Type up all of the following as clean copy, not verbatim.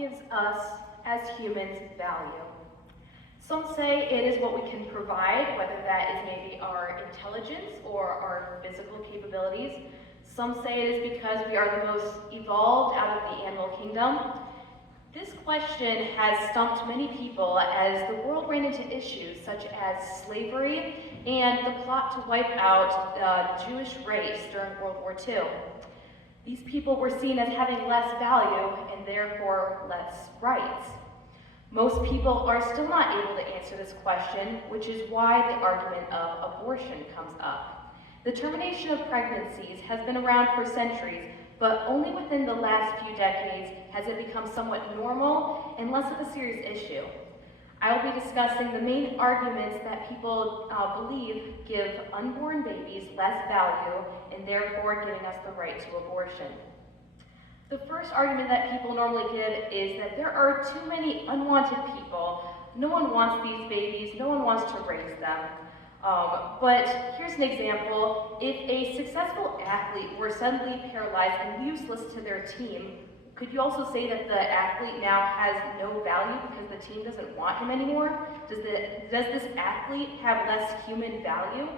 gives us as humans value? Some say it is what we can provide, whether that is maybe our intelligence or our physical capabilities. Some say it is because we are the most evolved out of the animal kingdom. This question has stumped many people as the world ran into issues such as slavery and the plot to wipe out the Jewish race during World War II. These people were seen as having less value and therefore less rights. Most people are still not able to answer this question, which is why the argument of abortion comes up. The termination of pregnancies has been around for centuries, but only within the last few decades has it become somewhat normal and less of a serious issue. I will be discussing the main arguments that people believe give unborn babies less value and therefore giving us the right to abortion. The first argument that people normally give is that there are too many unwanted people. No one wants these babies, no one wants to raise them. But here's an example. If a successful athlete were suddenly paralyzed and useless to their team, could you also say that the athlete now has no value because the team doesn't want him anymore? Does this athlete have less human value?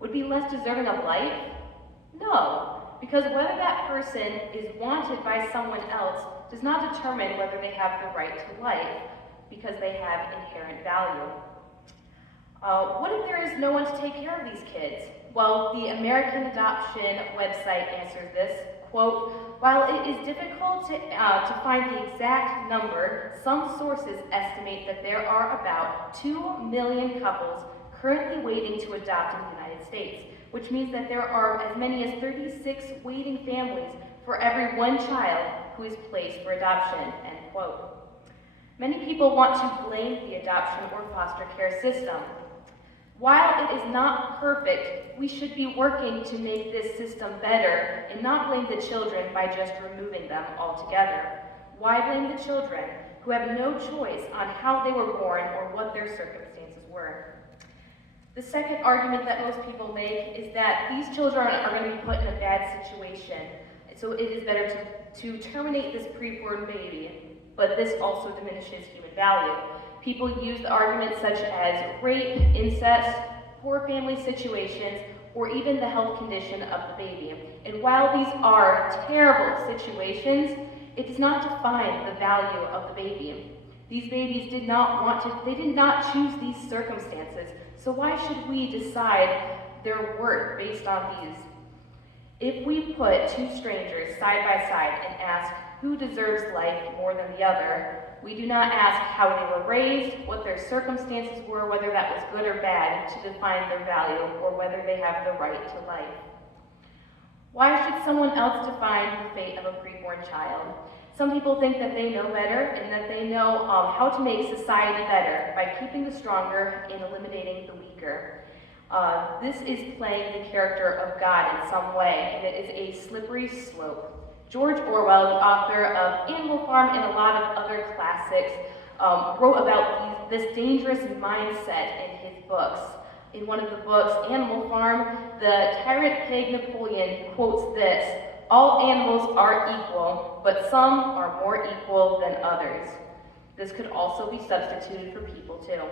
Would be less deserving of life? No, because whether that person is wanted by someone else does not determine whether they have the right to life, because they have inherent value. What if there is no one to take care of these kids? Well, the American Adoption website answers this, quote, "While it is difficult to find the exact number, some sources estimate that there are about 2 million couples currently waiting to adopt in the United States, which means that there are as many as 36 waiting families for every one child who is placed for adoption," end quote. Many people want to blame the adoption or foster care system. While it is not perfect, we should be working to make this system better and not blame the children by just removing them altogether. Why blame the children who have no choice on how they were born or what their circumstances were? The second argument that most people make is that these children are going to be put in a bad situation, so it is better to terminate this preborn baby, but this also diminishes human value. People use the arguments such as rape, incest, poor family situations, or even the health condition of the baby. And while these are terrible situations, it does not define the value of the baby. These babies did not choose these circumstances, so why should we decide their worth based on these? If we put two strangers side by side and ask who deserves life more than the other, we do not ask how they were raised, what their circumstances were, whether that was good or bad, to define their value, or whether they have the right to life. Why should someone else define the fate of a preborn child? Some people think that they know better and that they know how to make society better by keeping the stronger and eliminating the weaker. This is playing the character of God in some way, and it is a slippery slope. George Orwell, the author of Animal Farm and a lot of other classics, wrote about this dangerous mindset in his books. In one of the books, Animal Farm, the tyrant pig Napoleon quotes this: "All animals are equal, but some are more equal than others." This could also be substituted for people too.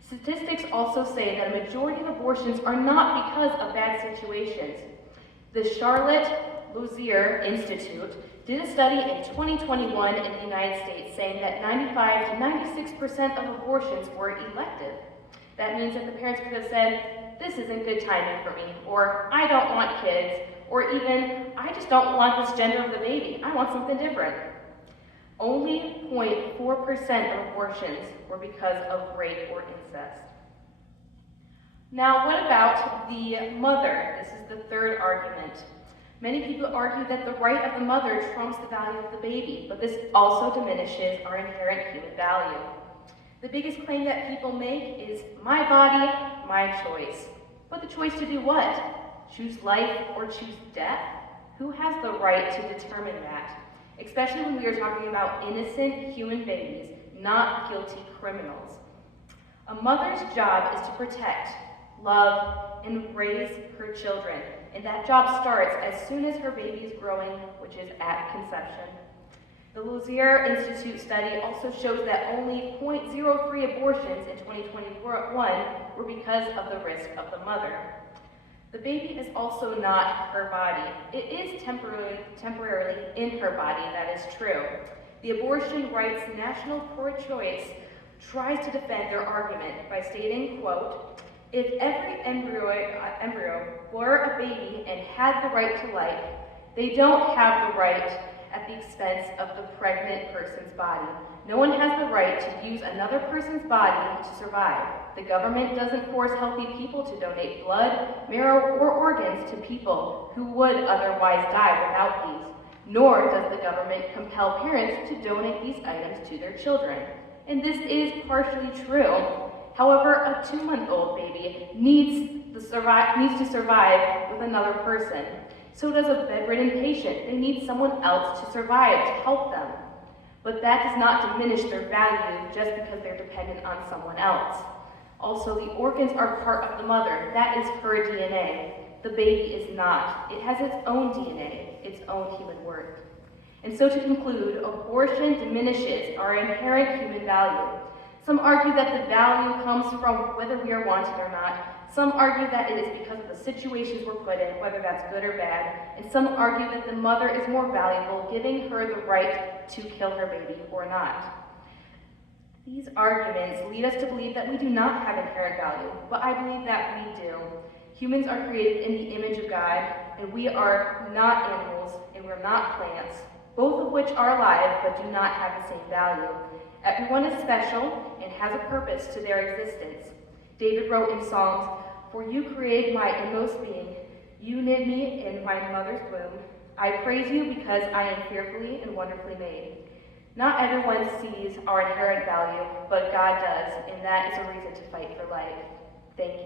Statistics also say that a majority of abortions are not because of bad situations. The Charlotte Lozier Institute did a study in 2021 in the United States saying that 95 to 96% of abortions were elective. That means that the parents could have said, "This isn't good timing for me," or "I don't want kids," or even, "I just don't want this gender of the baby, I want something different." Only 0.4% of abortions were because of rape or incest. Now, what about the mother? This is the third argument. Many people argue that the right of the mother trumps the value of the baby, but this also diminishes our inherent human value. The biggest claim that people make is, "My body, my choice." But the choice to do what? Choose life or choose death? Who has the right to determine that? Especially when we are talking about innocent human babies, not guilty criminals. A mother's job is to protect, love, and raise her children, and that job starts as soon as her baby is growing, which is at conception. The Lozier Institute study also shows that only 0.03 abortions in 2021 were because of the risk of the mother. The baby is also not her body. It is temporarily in her body, that is true. The Abortion Rights National Pro-Choice tries to defend their argument by stating, quote, "If every embryo were a baby and had the right to life, they don't have the right at the expense of the pregnant person's body. No one has the right to use another person's body to survive. The government doesn't force healthy people to donate blood, marrow, or organs to people who would otherwise die without these. Nor does the government compel parents to donate these items to their children." And this is partially true. However, a 2-month-old baby needs to survive with another person. So does a bedridden patient. They need someone else to survive, to help them. But that does not diminish their value just because they're dependent on someone else. Also, the organs are part of the mother. That is her DNA. The baby is not. It has its own DNA, its own human worth. And so to conclude, abortion diminishes our inherent human value. Some argue that the value comes from whether we are wanted or not. Some argue that it is because of the situations we're put in, whether that's good or bad. And some argue that the mother is more valuable, giving her the right to kill her baby or not. These arguments lead us to believe that we do not have inherent value, but I believe that we do. Humans are created in the image of God, and we are not animals, and we're not plants, both of which are alive but do not have the same value. Everyone is special and has a purpose to their existence. David wrote in Psalms, "For you created my inmost being. You knit me in my mother's womb. I praise you because I am fearfully and wonderfully made." Not everyone sees our inherent value, but God does, and that is a reason to fight for life. Thank you.